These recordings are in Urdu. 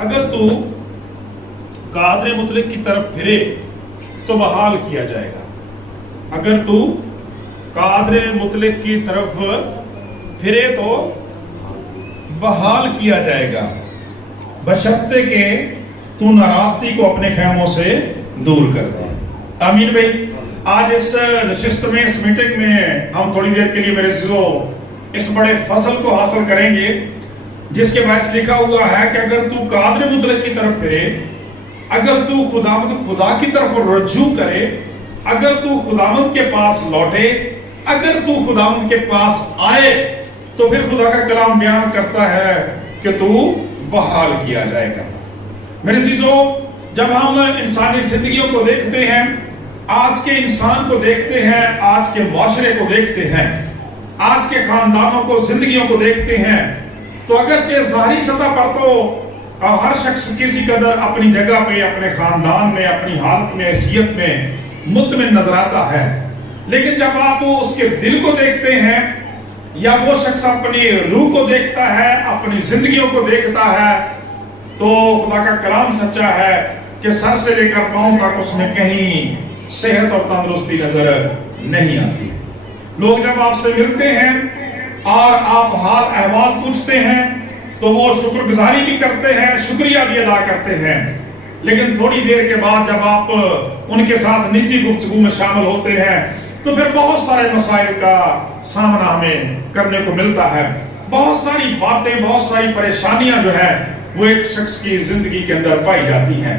اگر تو قادر مطلق کی طرف پھرے تو بحال کیا جائے گا. اگر تو قادر مطلق کی طرف پھرے تو بحال کیا جائے گا، بشرطے کہ تو ناراستی کو اپنے خیموں سے دور کر دے. آمین بھائی. آج اس نشست میں، اس میٹنگ میں ہم تھوڑی دیر کے لیے میرے عزیزو اس بڑے فضل کو حاصل کریں گے جس کے باعث لکھا ہوا ہے کہ اگر تو قادر مطلق کی طرف پھرے، اگر تو خدا کی طرف رجوع کرے، اگر تو خداوند کے پاس لوٹے، اگر تو خداوند کے پاس آئے، تو پھر خدا کا کلام بیان کرتا ہے کہ تو بحال کیا جائے گا. میرے عزیزو، جب ہم انسانی زندگیوں کو دیکھتے ہیں، آج کے انسان کو دیکھتے ہیں، آج کے معاشرے کو دیکھتے ہیں، آج کے خاندانوں کو، زندگیوں کو دیکھتے ہیں، تو اگرچہ ظاہری سطح پر تو ہر شخص کسی قدر اپنی جگہ پہ، اپنے خاندان میں، اپنی حالت میں، حیثیت میں مطمئن نظر آتا ہے، لیکن جب آپ اس کے دل کو دیکھتے ہیں یا وہ شخص اپنی روح کو دیکھتا ہے، اپنی زندگیوں کو دیکھتا ہے، تو خدا کا کلام سچا ہے کہ سر سے لے کر پاؤں تک اس میں کہیں صحت اور تندرستی نظر نہیں آتی. لوگ جب آپ سے ملتے ہیں اور آپ حال احوال پوچھتے ہیں تو وہ شکر گزاری بھی کرتے ہیں، شکریہ بھی ادا کرتے ہیں، لیکن تھوڑی دیر کے بعد جب آپ ان کے ساتھ نجی گفتگو میں شامل ہوتے ہیں تو پھر بہت سارے مسائل کا سامنا ہمیں کرنے کو ملتا ہے. بہت ساری باتیں، بہت ساری پریشانیاں جو ہیں وہ ایک شخص کی زندگی کے اندر پائی جاتی ہیں.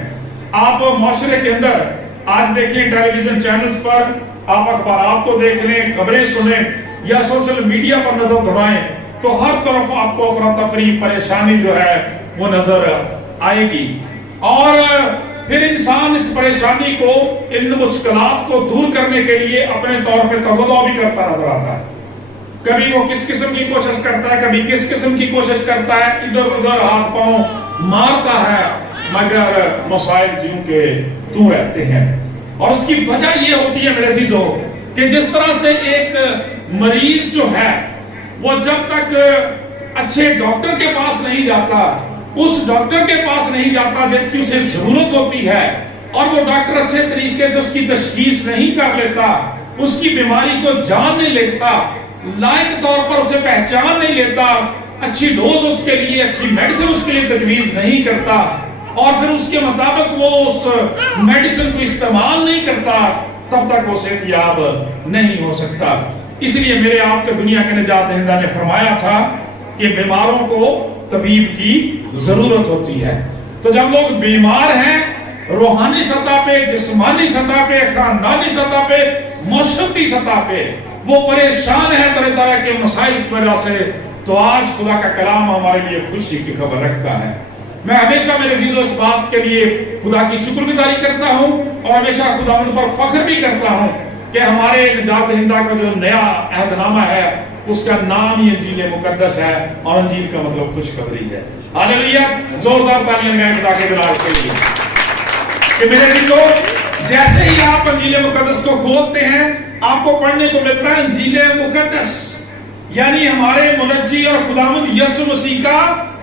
آپ معاشرے کے اندر آج دیکھیں، ٹیلی ویژن چینلز پر آپ اخبارات کو دیکھ لیں، خبریں سنیں یا سوشل میڈیا پر نظر دوڑائیں تو ہر طرف آپ کو افراتفری، پریشانی جو ہے وہ نظر آئے گی. اور پھر انسان اس پریشانی کو، ان مشکلات کو دور کرنے کے لیے اپنے طور پہ تغضا بھی کرتا نظر آتا ہے. کبھی وہ کس قسم کی کوشش کرتا ہے، کبھی کس قسم کی کوشش کرتا ہے، ادھر ادھر ہاتھ پاؤں مارتا ہے، مگر مسائل جیوں کے تو رہتے ہیں. اور اس کی وجہ یہ ہوتی ہے میرے عزیزو کہ جس طرح سے ایک مریض جو ہے وہ جب تک اچھے ڈاکٹر کے پاس نہیں جاتا، اس ڈاکٹر کے پاس نہیں جاتا جس کی اسے ضرورت ہوتی ہے، اور وہ ڈاکٹر اچھے طریقے سے اس کی تشخیص نہیں کر لیتا، اس کی بیماری کو جان نہیں لیتا، لائق طور پر اسے پہچان نہیں لیتا، اچھی ڈوز اس کے لیے، اچھی میڈیسن اس کے لیے تجویز نہیں کرتا، اور پھر اس کے مطابق وہ اس میڈیسن کو استعمال نہیں کرتا، تب تک وہ صحت یاب نہیں ہو سکتا. اس لیے میرے آپ کے دنیا کے نجات دہندہ نے فرمایا تھا کہ بیماروں کو طبیب کی ضرورت ہوتی ہے. تو جب لوگ بیمار ہیں، روحانی سطح پہ، جسمانی سطح پہ، خاندانی سطح پہ، معاشرتی سطح پہ وہ پریشان ہے طرح طرح کے مسائل کی وجہ سے، تو آج خدا کا کلام ہمارے لیے خوشی کی خبر رکھتا ہے. میں ہمیشہ میرے عزیزو اس بات کے لیے خدا کی شکر گزاری کرتا ہوں اور ہمیشہ خدا ان پر فخر بھی کرتا ہوں کہ ہمارے نجات دہندہ کا جو نیا عہد نامہ ہے اس کا نام ہی انجیل مقدس ہے، اور انجیل کا مطلب خوشخبری ہے. ہاللیلویا. زوردار تالیاں لگائیں خدا کے جلال کے لیے. کہ میرے عزیزو، جیسے ہی آپ انجیل مقدس کو کھولتے ہیں آپ کو پڑھنے کو ملتا ہے انجیل مقدس، یعنی ہمارے منجی اور خداوند یسوع مسیح کا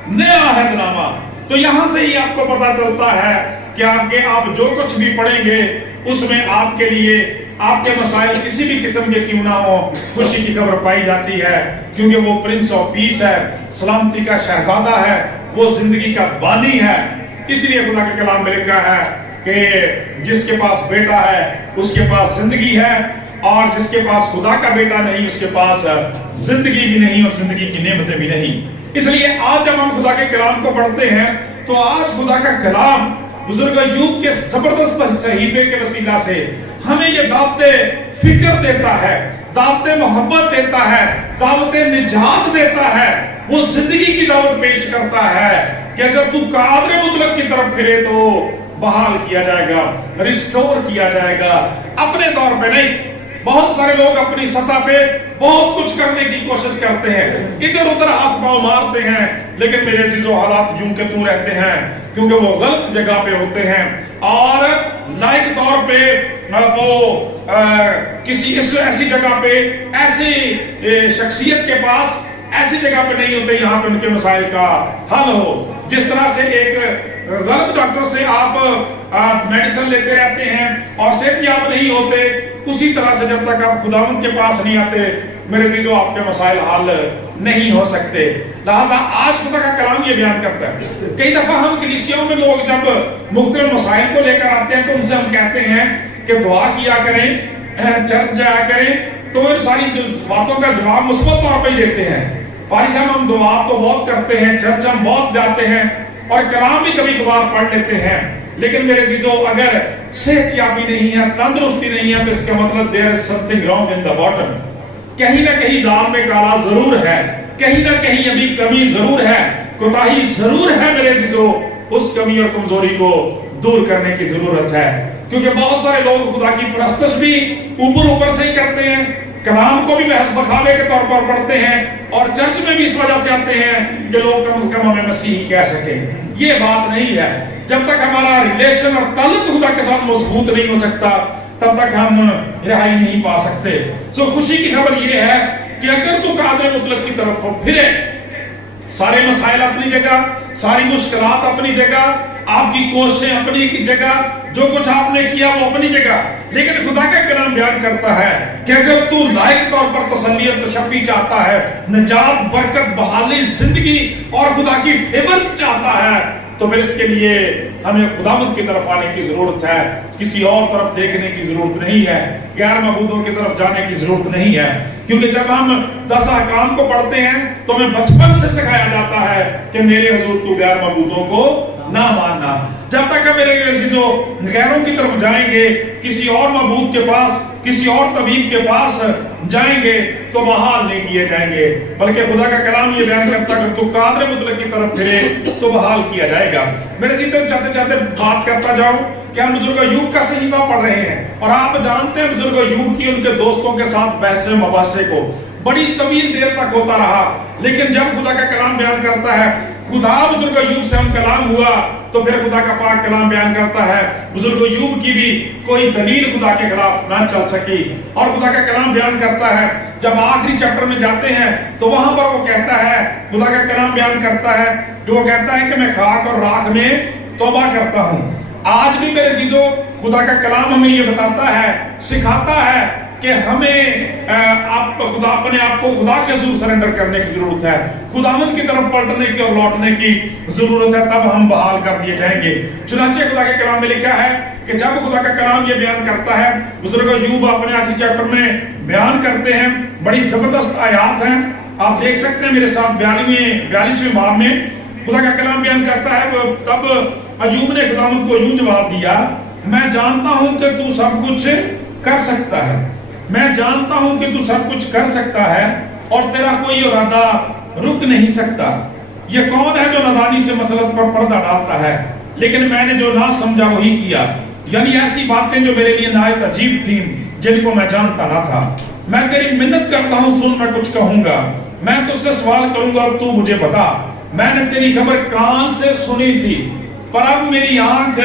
نیا عہد نامہ. تو یہاں سے ہی آپ کو پتا چلتا ہے کہ آگے آپ جو کچھ بھی پڑھیں گے اس میں آپ کے لیے، آپ کے مسائل کسی بھی قسم کے کیوں نہ ہو، خوشی کی خبر پائی جاتی ہے، کیونکہ وہ پرنس آف پیس ہے، سلامتی کا شہزادہ ہے، وہ زندگی کا بانی ہے. اس لیے خدا کے کلام میں لکھا ہے کہ جس کے پاس بیٹا ہے اس کے پاس زندگی ہے، اور جس کے پاس خدا کا بیٹا نہیں اس کے پاس زندگی بھی نہیں اور زندگی کی نعمتیں بھی نہیں. اس لیے آج جب ہم خدا کے کلام کو پڑھتے ہیں تو آج خدا کا کلام بزرگ ایوب کے زبردست صحیفے کے وسیلہ سے ہمیں یہ دعوت فکر دیتا ہے، دعوت محبت دیتا ہے، دعوت نجات دیتا ہے، وہ زندگی کی دعوت پیش کرتا ہے کہ اگر تو قادر مطلق کی طرف پھرے تو بحال کیا جائے گا، ریسٹور کیا جائے گا. اپنے طور پہ نہیں. بہت سارے لوگ اپنی سطح پہ بہت کچھ کرنے کی کوشش کرتے ہیں، ادھر ادھر ہاتھ پاؤں مارتے ہیں، لیکن میرے عزیزو حالات یوں کے توں رہتے ہیں کیونکہ وہ غلط جگہ پہ ہوتے ہیں، اور لائق طور پہ وہ کسی ایسی جگہ پہ، ایسی شخصیت کے پاس ایسی جگہ پہ نہیں ہوتے یہاں پہ ان کے مسائل کا حل ہو. جس طرح سے ایک غلط ڈاکٹر سے آپ میڈیسن لیتے رہتے ہیں اور صحت یاب نہیں ہوتے، اسی طرح سے جب تک آپ خداوند کے پاس نہیں آتے میرے عزیزو آپ کے مسائل حل نہیں ہو سکتے. لہٰذا آج خدا کا کلام یہ بیان کرتا ہے. کئی دفعہ ہم کلیسیوں میں لوگ جب مختلف مسائل کو لے کر آتے ہیں تو ان سے ہم کہتے ہیں کہ دعا کیا کریں، چرچ جایا کریں، تو ان ساری باتوں کا جواب مثبت طور پہ ہی دیتے ہیں. فارغ صاحب ہم دعا تو بہت کرتے ہیں، چرچ ہم بہت جاتے ہیں اور کلام بھی کبھی کبھار پڑھ لیتے ہیں، لیکن میرے عزیزو اگر صحت یابی نہیں ہے، تندرستی نہیں ہے، تو اس کا مطلب there is something wrong in the bottom. کہیں نہ کہیں دال میں کالا ضرور ہے، کہیں نہ کہیں ابھی کمی ضرور ہے، کوتاہی ضرور ہے. میرے عزیزو اس کمی اور کمزوری کو دور کرنے کی ضرورت ہے، کیونکہ بہت سارے لوگ خدا کی پرستش بھی اوپر سے ہی کرتے ہیں، کلام کو بھی محض بخاوے کے طور پر پڑھتے ہیں، اور چرچ میں بھی اس وجہ سے آتے ہیں کہ لوگ کم از کم ہمیں مسیحی کہہ سکیں. یہ بات نہیں ہے. جب تک ہمارا ریلیشن اور تعلق خدا کے ساتھ مضبوط نہیں ہو سکتا تب تک ہم رہائی نہیں پا سکتے. خوشی کی خبر یہ ہے کہ اگر تو قادر مطلق کی طرف پھرے، سارے مسائل اپنی جگہ، ساری مشکلات اپنی جگہ، آپ کی کوششیں اپنی جگہ، جو کچھ آپ نے کیا وہ اپنی جگہ، لیکن خدا کا کلام بیان کرتا ہے کہ اگر تو لائق طور پر تسلی اور تشفی چاہتا ہے، نجات، برکت، بحالی، زندگی اور خدا کی فیورز چاہتا ہے، تو پھر اس کے لیے ہمیں خداوند کی طرف آنے کی ضرورت ہے. کسی اور طرف دیکھنے کی ضرورت نہیں ہے، غیر معبودوں کی طرف جانے کی ضرورت نہیں ہے. کیونکہ جب ہم 10 احکام کو پڑھتے ہیں تو ہمیں بچپن سے سکھایا جاتا ہے کہ میرے حضور تو غیر معبودوں کو نہ ماننا. جب تک ہم میرے عزیزو غیروں کی طرف جائیں گے، کسی اور معبود کے پاس، کسی اور طبیب کے پاس جائیں گے تو بحال نہیں کیے جائیں گے، بلکہ خدا کا کلام یہ بیان کرتا ہے کہ تو قادر مطلق کی طرف پھرے تو بحال کیا جائے گا. میرے عزیزو چاہتے چاہتے بات کرتا جاؤں کہ ہم بزرگ ایوب کا صحیفہ پڑھ رہے ہیں، اور آپ جانتے ہیں بزرگ ایوب کی ان کے دوستوں کے ساتھ بحث مباحثے کو بڑی طویل دیر تک ہوتا رہا. لیکن جب خدا کا کلام بیان کرتا ہے، خدا بزرگ ایوب سے ہم کلام ہوا، تو پھر خدا کا پاک کلام بیان کرتا ہے بزرگ ایوب کی بھی کوئی دلیل خدا کے خلاف نہ چل سکی. اور خدا کا کلام بیان کرتا ہے جب آخری چیپٹر میں جاتے ہیں تو وہاں پر وہ کہتا ہے، خدا کا کلام بیان کرتا ہے جو وہ کہتا ہے کہ میں خاک اور راکھ میں توبہ کرتا ہوں. آج بھی میرے چیزوں خدا کا کلام ہمیں یہ بتاتا ہے، سکھاتا ہے کہ ہمیں اپنے آپ کو خدا کے حضور سرنڈر کرنے کی ضرورت ہے، خداوند کی طرف پلٹنے کی اور لوٹنے کی ضرورت ہے، تب ہم بحال کر دیے جائیں گے. چنانچہ خدا کے کلام میں لکھا ہے کہ جب خدا کا کلام یہ بیان کرتا ہے، بزرگ ایوب اپنے آخری چیپٹر میں بیان کرتے ہیں، بڑی زبردست آیات ہیں، آپ دیکھ سکتے ہیں میرے ساتھ 42ویں باب میں خدا کا کلام بیان کرتا ہے. تب ایوب نے خداوند کو یوں جواب دیا، میں جانتا ہوں کہ تو سب کچھ کر سکتا ہے، میں جانتا ہوں کہ تو سب کچھ کر سکتا ہے اور تیرا کوئی ارادہ رک نہیں سکتا. یہ کون ہے جو نادانی سے مسلط پر پردہ ڈالتا ہے، لیکن میں نے جو نہ سمجھا وہی کیا. یعنی ایسی باتیں جو میرے لیے نہایت عجیب تھیں، جن کو میں جانتا نہ تھا. میں تیری منت کرتا ہوں، سن، میں کچھ کہوں گا، میں تجھ سے سوال کروں گا اور تو مجھے بتا. میں نے تیری خبر کان سے سنی تھی، پر اب میری آنکھ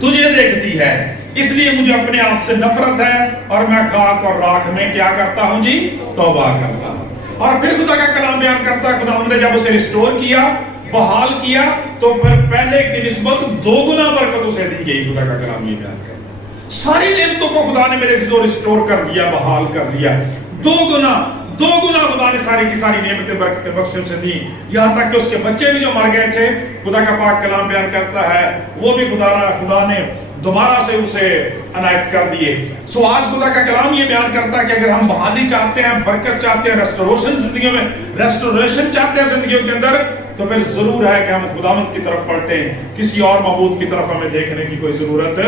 تجھے دیکھتی ہے، اس لیے مجھے اپنے آپ سے نفرت ہے اور میں خاک اور راکھ میں کیا کرتا ہوں جی؟ توبہ کرتا ہوں. اور پھر خدا کا کلام بیان کرتا ہے خداوند نے جب اسے ریسٹور کیا، بحال کیا، تو پھر پہلے کی نسبت 2 گنا برکت اسے دی گئی. خدا کا کلام یہ بیان کرتا ہے ساری نعمتوں کو خدا نے میرے عزیزو ریسٹور کر دیا، بحال کر دیا. 2 گنا خدا نے ساری کی ساری نعمتیں برکتیں بخشے اسے دی. یہاں تک کہ اس کے بچے بھی جو مر گئے تھے، خدا کا پاک کلام بیان کرتا ہے وہ بھی خدا نے دوبارہ سے اسے عنایت کر دیے. آج خدا کا کلام یہ بیان کرتا ہے کہ اگر ہم بحالی چاہتے ہیں، برکت چاہتے ہیں، ریسٹوریشن زندگیوں میں ریسٹوریشن چاہتے ہیں زندگیوں کے اندر، تو پھر ضرور ہے کہ ہم خداوند کی طرف پلٹیں. کسی اور معبود کی طرف ہمیں دیکھنے کی کوئی ضرورت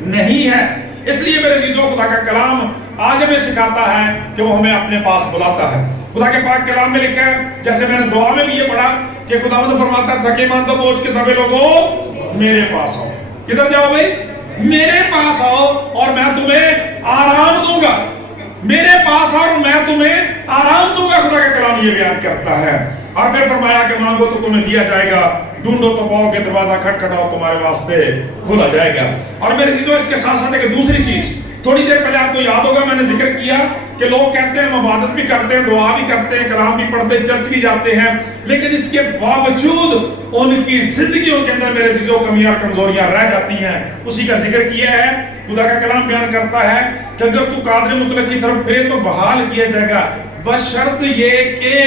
نہیں ہے. اس لیے میرے عزیزوں خدا کا کلام آج ہمیں سکھاتا ہے کہ وہ ہمیں اپنے پاس بلاتا ہے. خدا کے پاک کلام میں لکھا ہے، جیسے میں نے دعا میں بھی یہ پڑھا کہ خداوند فرماتا ہے تھکے ماندہ بوجھ کے دبے لوگوں میرے پاس آؤ. کدھر جاؤ بھائی؟ میرے پاس آؤ اور میں تمہیں آرام دوں گا. میرے پاس آؤ اور میں تمہیں آرام دوں گا. خدا کا کلام یہ بیان کرتا ہے. اور پھر فرمایا کہ مانگو تو تمہیں دیا جائے گا، ڈھونڈو تو پاؤ گے، دروازہ کھٹکھٹاؤ تمہارے واسطے کھولا جائے گا. اور میرے چیزوں اس کے ساتھ ساتھ ایک دوسری چیز، تھوڑی دیر پہلے آپ کو یاد ہوگا میں نے ذکر کیا کہ لوگ کہتے ہیں ہم عبادت بھی کرتے ہیں، دعا بھی کرتے ہیں، کلام بھی پڑھتے ہیں، چرچ بھی جاتے ہیں، لیکن اس کے باوجود ان کی زندگیوں کے اندر میرے عزیزوں کمیاں اور کمزوریاں رہ جاتی ہیں۔ اسی کا ذکر کیا ہے، خدا کا کلام بیان کرتا ہے کہ اگر تو قادر مطلق کی طرف پھرے تو بحال کیا جائے گا، بشرط یہ کہ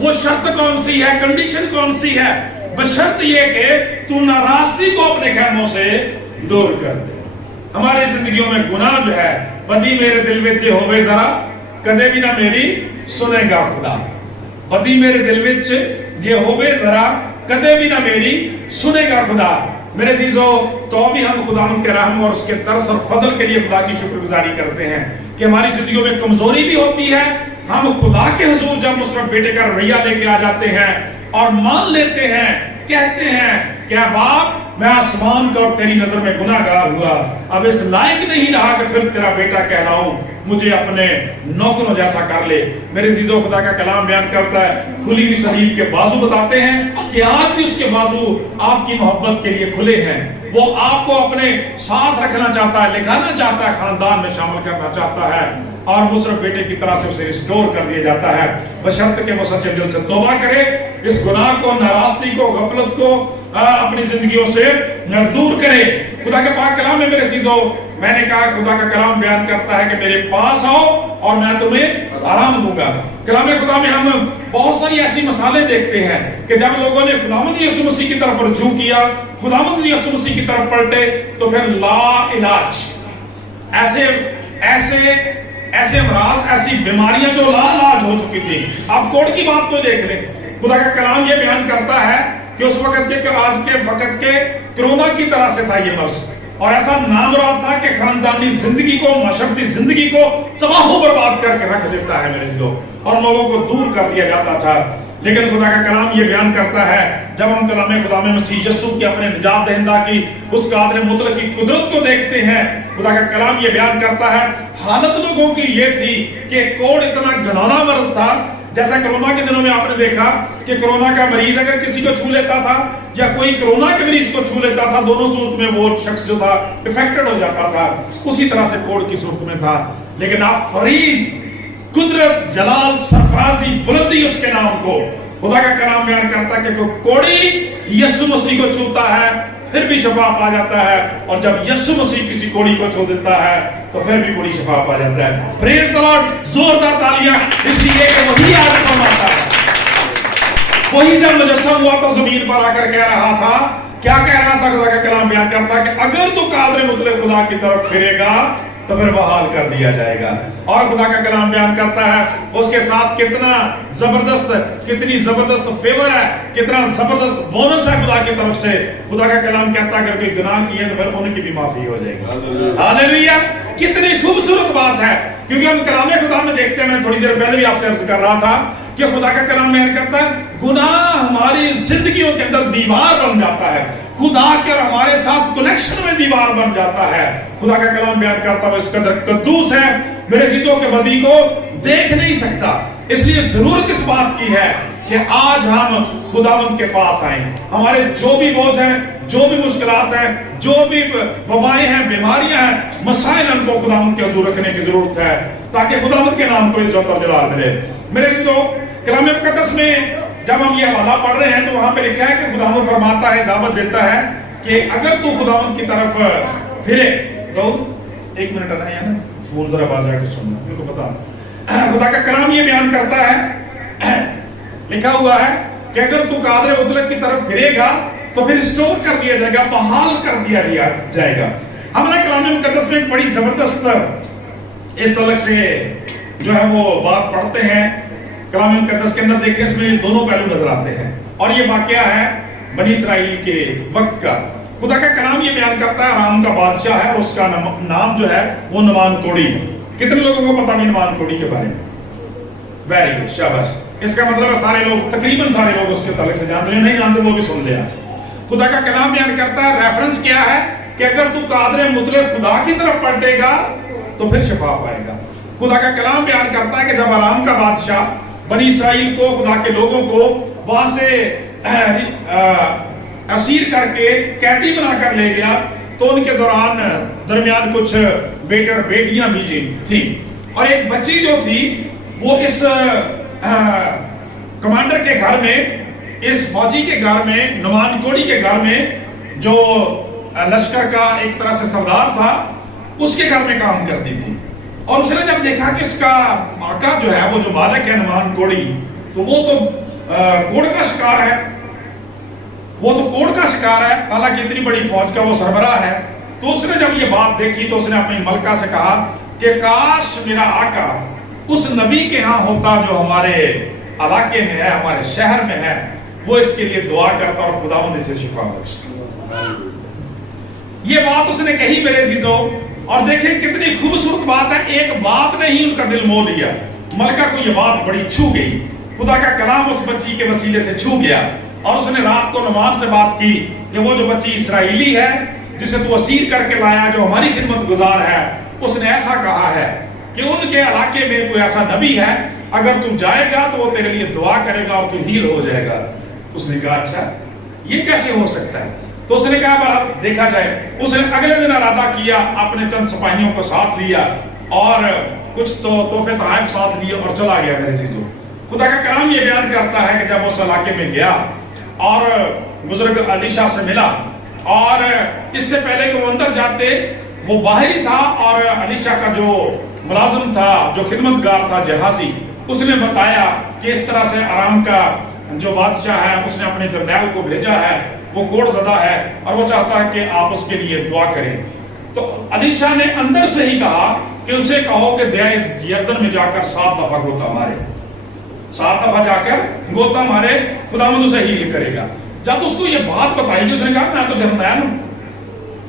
وہ شرط کون سی ہے، کنڈیشن کون سی ہے؟ بشرط یہ کہ تو ناراستی کو اپنے خیموں سے دور کر دے۔ ہماری زندگیوں میں گناہ جو ہے، بدی میرے دل میں ہوئے ذرا کدے بھی نہ میری سنے گا خدا، بدی میرے دل میں یہ ہوئے ذرا کدے بھی نہ میری سنے گا خدا۔ میرے عزیزو، تو بھی ہم خدا کے رحم اور اس کے ترس اور فضل کے لیے خدا کی شکر گزاری کرتے ہیں کہ ہماری زندگیوں میں کمزوری بھی ہوتی ہے، ہم خدا کے حضور جب مصرف بیٹے کا رویہ لے کے آ جاتے ہیں اور مان لیتے ہیں، کہتے ہیں کہ باپ میں آسمان کا اور تیری نظر میں گناہ گار ہوا، اب اس لائق نہیں رہا کہ پھر تیرا بیٹا کہلاؤں، مجھے اپنے نوکروں جیسا کر لے۔ میرے عزیزو، خدا کا کلام بیان کرتا ہے، کھلی ہوئی صلیب کے بازو بتاتے ہیں کہ آج بھی اس کے بازو آپ کی محبت کے لیے کھلے ہیں، وہ آپ کو اپنے ساتھ رکھنا چاہتا ہے، لکھانا چاہتا ہے، خاندان میں شامل کرنا چاہتا ہے، اور مصرف بیٹے کی طرح سے اسے ریسٹور کر دیا جاتا ہے، بشرط کہ وہ سچے دل سے توبہ کرے، اس گناہ کو، ناراستی کو، غفلت کو اپنی زندگیوں سے دور کرے۔ خدا کے پاک کلام میں میرے عزیزو، میں نے کہا خدا کا کلام بیان کرتا ہے کہ میرے پاس آؤ اور میں تمہیں آرام دوں گا۔ کلام خدا میں ہم بہت ساری ایسی مثالیں دیکھتے ہیں کہ جب لوگوں نے خداوند یسوع مسیح کی طرف رجوع کیا، خداوند یسوع مسیح کی طرف پلٹے، تو پھر لا علاج ایسے امراض، ایسی بیماریاں جو لا علاج ہو چکی تھی۔ آپ کوڑ کی بات کو دیکھ لیں، خدا کا کلام یہ بیان کرتا ہے کہ اس وقت کے آج کے وقت کے کرونا کی طرح سے تھا یہ مرض، اور ایسا نامراد تھا کہ خاندانی زندگی کو، معاشرتی زندگی کو تباہ و برباد کر کے رکھ دیتا ہے میرے دوست، اور لوگوں کو دور کر دیا جاتا تھا۔ لیکن خدا کا کلام یہ بیان کرتا ہے، جب ہم کلام خدا میں مسیح یسوع کی اپنے نجات دہندہ کی اس قادر مطلق کی قدرت کو دیکھتے ہیں، خدا کا کلام یہ بیان کرتا ہے حالت لوگوں کی یہ تھی کہ کوڑ اتنا گھناؤنا مرض تھا، جیسا کرونا کے دنوں میں آپ نے دیکھا کہ کرونا کا مریض اگر کسی کو چھو لیتا تھا یا کوئی کرونا کے مریض کو چھو لیتا تھا، دونوں صورت میں وہ شخص جو تھا افیکٹڈ ہو جاتا تھا، اسی طرح سے کوڑ کی صورت میں تھا۔ لیکن آفرین، قدرت، جلال، سرفرازی، بلندی اس کے نام کو، خدا کا کلام بیان کرتا ہے کہ کوڑی یسوع مسیح کو چھوتا ہے پھر بھی شفا پا جاتا ہے، اور جب یسوع مسیح کسی کوڑی کو چھو دیتا ہے تو پھر بھی کوڑی شفا پا جاتا ہے۔ پریز دی لارڈ، زوردار تالیاں اس لیے کہ وہی آج فرماتا ہے، وہی جب مجسم ہوا تو زمین پر آ کر کہہ رہا تھا، کیا کہہ رہا تھا؟ خدا کا کلام بیان کرتا ہے کہ اگر تو قادر مطلق خدا کی طرف پھرے گا تو پھر بحال کر دیا جائے گا۔ اور خدا کا کلام بیان کرتا ہے اس کے ساتھ کتنا زبردست، کتنی زبردست فیور ہے، کتنا زبردست بونس ہے خدا کی طرف سے۔ خدا کا کلام کہتا ہے کہ کوئی گناہ کیے تو پھر ان کی بھی معافی ہو جائے گی۔ ہاللیلویا! کتنی خوبصورت بات ہے، کیونکہ ہم کلام خدا میں دیکھتے ہیں، میں تھوڑی دیر پہلے بھی آپ سے عرض کر رہا تھا کہ خدا کا کلام بیان کرتا ہے گناہ ہماری زندگیوں کے اندر دیوار بن جاتا ہے، خدا کے اور ہمارے ساتھ کنیکشن میں دیوار بن جاتا ہے۔ خدا کا کلام بیان کرتا ہے وہ اس قدر قدوس ہے، میرے عزیزوں کے بدی کو دیکھ نہیں سکتا، اس لیے ضرورت اس بات کی ہے کہ آج ہم خداوند کے پاس آئیں، ہمارے جو بھی بوجھ ہیں، جو بھی مشکلات ہیں، جو بھی وبائیں ہیں، بیماریاں ہیں، مسائل ان کو خداوند کے حضور رکھنے کی ضرورت ہے تاکہ خداوند کے نام کو عزت اور جلال ملے۔ میرے عزیزوں، کلام مقدس میں جب ہم یہ حوالہ پڑھ رہے ہیں تو وہاں پہ لکھا ہے کہ خداوند فرماتا ہے، دعوت دیتا ہے کہ اگر تو خداوند کی طرف پھرے تو ایک منٹ آنا ہے نا، فون ذرا باز رہا کے سننا، میرے کو پتا۔ خدا کا کلام یہ بیان کرتا ہے، لکھا ہوا ہے کہ اگر تو قادر مطلق کی طرف پھرے گا تو پھر اسٹور کر دیا جائے گا، بحال کر دیا جائے گا۔ ہم نے کلام مقدس میں ایک بڑی زبردست اس تعلق سے جو ہے وہ بات پڑھتے ہیں، کلام مقدس کے اندر دیکھیں اس میں دونوں پہلو نظر آتے ہیں، اور یہ واقعہ ہے بنی اسرائیل کے وقت کا۔ خدا کا کلام یہ بیان کرتا ہے رام کا بادشاہ ہے اور اس کا نام جو ہے وہ نمان کوڑی ہے۔ کتنے لوگوں کو پتا نہیں نمان کوڑی کے بارے میں؟ ویری گڈ، شاباش۔ اس کا مطلب ہے سارے لوگ، تقریباً سارے لوگ اس کے تعلق سے جانتے ہیں، نہیں جانتے وہ بھی سن لے آج۔ خدا کا کلام بیان کرتا ہے، ریفرنس کیا ہے کہ اگر تو قادر مطلق خدا کی طرف پلٹے گا تو پھر شفا پائے گا۔ خدا کا کلام بیان کرتا ہے کہ جب آرام کا بادشاہ بنی اسرائیل کو، خدا کے لوگوں کو وہاں سے اسیر کر کے قیدی بنا کر لے گیا تو ان کے درمیان کچھ بیٹے اور بیٹیاں بھی تھیں، اور ایک بچی جو تھی وہ اس کمانڈر کے گھر میں، اس فوجی کے گھر میں، نعمان کوڑی کے گھر میں، جو لشکر کا ایک طرح سے سردار تھا، اس کے گھر میں کام کرتی تھی. اور اس نے جب دیکھا کہ اس کا آقا جو ہے، وہ جو مالک ہے نعمان کوڑی، تو وہ تو کوڑ کا شکار ہے، وہ تو کوڑ کا شکار ہے، حالانکہ اتنی بڑی فوج کا وہ سربراہ ہے. تو اس نے جب یہ بات دیکھی تو اس نے اپنی ملکہ سے کہا کہ کاش میرا آقا اس نبی کے ہاں ہوتا جو ہمارے علاقے میں ہے، ہمارے شہر میں ہے، وہ اس کے لیے دعا کرتا اور خداوند اسے شفا بخشتا. یہ بات اس نے کہی میرے عزیزوں، اور دیکھیں کتنی خوبصورت بات ہے. ایک بات نے ہی ان کا دل مو لیا. ملکہ کو یہ بات بڑی چھو گئی، خدا کا کلام اس بچی کے وسیلے سے چھو گیا. اور اس نے رات کو نعمان سے بات کی کہ وہ جو بچی اسرائیلی ہے جسے تو اسیر کر کے لایا، جو ہماری خدمت گزار ہے، اس نے ایسا کہا ہے کہ ان کے علاقے میں کوئی ایسا نبی ہے، اگر تو جائے گا تو وہ تیرے لیے دعا کرے گا اور تو ہیل ہو جائے گا. اس نے کہا اچھا یہ کیسے ہو سکتا ہے؟ تو اس نے کہا بھلا دیکھا جائے. اس نے اگلے دن ارادہ کیا، اپنے چند سپاہیوں کو ساتھ لیا اور کچھ تو تحفے تحائف ساتھ لیے اور چلا گیا. میرے عزیزوں، خدا کا کلام یہ بیان کرتا ہے کہ جب اس علاقے میں گیا اور بزرگ الیشا سے ملا، اور اس سے پہلے کہ وہ اندر جاتے وہ باہر ہی تھا، اور الیشا کا جو ملازم تھا، جو خدمتگار تھا جہازی، اس نے بتایا کہ اس طرح سے آرام کا جو بادشاہ ہے اس نے اپنے جرنیل کو بھیجا ہے، وہ کوڑ زدہ ہے اور وہ چاہتا ہے کہ آپ اس کے لیے دعا کریں. تو الیشا نے اندر سے ہی کہا کہ اسے کہو کہ دریائے یردن میں جا کر 7 دفعہ گوتا مارے، 7 دفعہ جا کر گوتا مارے، خداوند اسے ہیل کرے گا. جب اس کو یہ بات بتائی گئی، اس نے کہا میں تو جرنیل ہوں،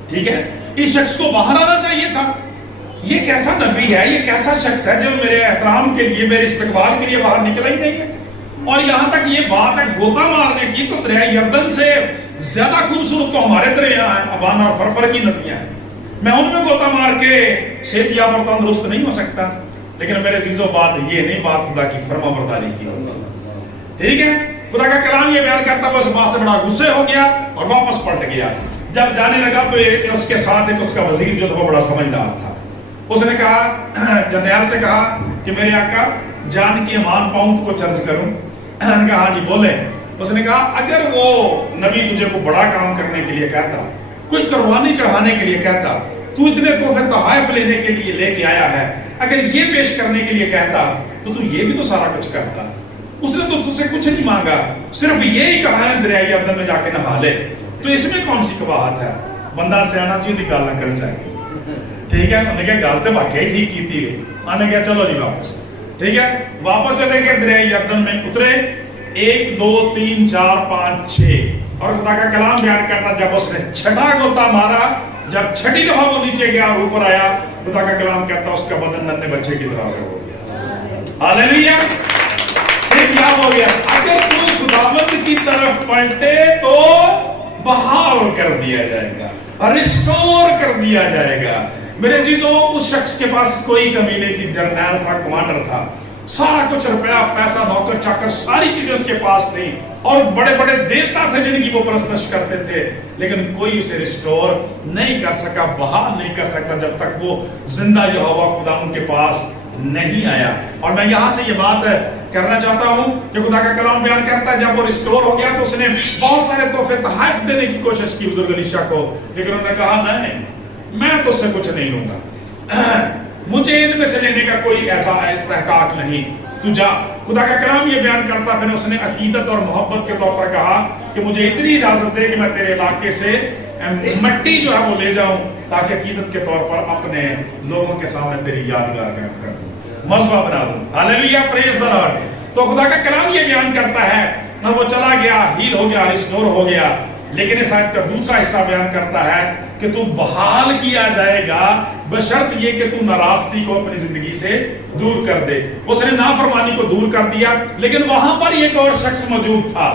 ٹھیک ہے، اس شخص کو باہر آنا چاہیے تھا. یہ کیسا نبی ہے، یہ کیسا شخص ہے جو میرے احترام کے لیے، میرے استقبال کے لیے باہر نکلا ہی نہیں ہے. اور یہاں تک یہ بات ہے گوتا مارنے کی، تو دریائے یردن سے زیادہ خوبصورت تو ہمارے دریا ہیں، ابانا اور فرفر کی ندیاں ہیں. میں ان میں گوتا مار کے صحت یاب اور تندرست نہیں ہو سکتا. لیکن میرے عزیزوں بات یہ نہیں، بات خدا کی فرما برداری کی ہوتی. ٹھیک ہے، خدا کا کلام یہ بیان کرتا ہے، وہ اس بات سے بڑا غصے ہو گیا اور واپس پلٹ گیا. جب جانے لگا تو اس کے ساتھ ایک اس کا وزیر جو تھا وہ بڑا سمجھدار تھا. اس نے کہا، جرنیل سے کہا کہ میرے آقا جان کی امان پاؤں تو کچھ عرض کروں. کہا ہاں جی بولے. اس نے کہا اگر وہ نبی تجھے کو بڑا کام کرنے کے لیے کہتا، کوئی قربانی چڑھانے کے لیے کہتا، تو اتنے تحفے تحائف لینے کے لیے لے کے آیا ہے، اگر یہ پیش کرنے کے لیے کہتا تو یہ بھی تو سارا کچھ کرتا. اس نے تو تجھ سے کچھ نہیں مانگا، صرف یہی کہا ہے دریائے یردن میں جا کے نہا لے. تو اس میں کون سی قباحت ہے؟ بندہ سیانا چیز کی گال نہ کرنا چاہیے. ٹھیک ہے، انہوں نے کہا گال تو واقعی ٹھیک کی تھی. انہوں نے کہا چلو جی واپس. ٹھیک ہے، واپس چلے گئے، دریائے یردن میں اترے. 1 2 3 4 5 6 اور خدا کا کلام بیان کرتا جب اس نے چھٹا گوتا مارا، جب چھٹی دفعہ وہ نیچے گیا اور اوپر آیا، خدا کا کلام کہتا اس کا بدن ننھے بچے کی طرح سے ہو گیا. ہاللیلویا، صرف کیا ہو گیا؟ اگر تو خداوند کی طرف پلٹے تو بحال کر دیا جائے گا، ریسٹور کر دیا جائے گا. میرے عزیزوں، اس شخص کے پاس کوئی کمی نہیں تھی، جرنیل تھا، کمانڈر تھا، سارا کچھ روپیہ پیسہ نوکر چاکر ساری چیزیں اس کے پاس تھی، اور بڑے بڑے دیوتا تھے جن کی وہ پرستش کرتے تھے، لیکن کوئی اسے ریسٹور نہیں کر سکا، بحال نہیں کر سکتا جب تک وہ زندہ یہوہ خدا ان کے پاس نہیں آیا. اور میں یہاں سے یہ بات کرنا چاہتا ہوں کہ خدا کا کلام بیان کرتا ہے جب وہ ریسٹور ہو گیا تو اس نے بہت سارے تحفے تحائف دینے کی کوشش کی بزرگ الیشا کو، لیکن انہوں نے کہا نہیں، میں تو اس سے کچھ نہیں لوں گا، مجھے ان میں سے لینے کا کوئی ایسا استحقاق نہیں، تو جا. خدا کا کلام یہ بیان کرتا پھر اس نے عقیدت اور محبت کے طور پر کہا کہ مجھے اتنی اجازت دے کہ میں تیرے علاقے سے مٹی جو ہے وہ لے جاؤں تاکہ عقیدت کے طور پر اپنے لوگوں کے سامنے تیری یادگار قائم کر دوں، مذبح بنا دوں. ہاللیلویا، پریز دی لارڈ. تو خدا کا کلام یہ بیان کرتا ہے نہ وہ چلا گیا، ہیل ہو گیا، ریسٹور ہو گیا، لیکن اس آیت کا دوسرا حصہ بیان کرتا ہے کہ تو بحال کیا جائے گا بشرط یہ کہ تو ناراستی کو اپنی زندگی سے دور کر دے. اس نے نافرمانی کو دور کر دیا، لیکن وہاں پر ایک اور شخص موجود تھا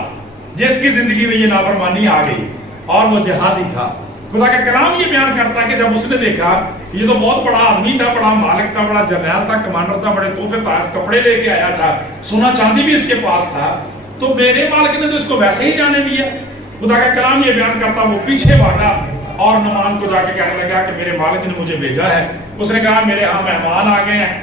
جس کی زندگی میں یہ نافرمانی آ گئی، اور وہ جہازی تھا. خدا کا کلام یہ بیان کرتا ہے کہ جب اس نے دیکھا یہ تو بہت بڑا آدمی تھا، بڑا مالک تھا، بڑا جرنیل تھا، کمانڈر تھا، بڑے تحفے تحائف کپڑے لے کے آیا تھا، سونا چاندی بھی اس کے پاس تھا، تو میرے مالک نے تو اس کو ویسے ہی جانے دیا. خدا کا کلام یہ بیان کرتا وہ پیچھے بھاگا اور نعمان کو جا کے کہنے لگا کہ میرے مالک نے مجھے بھیجا ہے. اس نے کہا میرے ہاں مہمان آ گئے ہیں،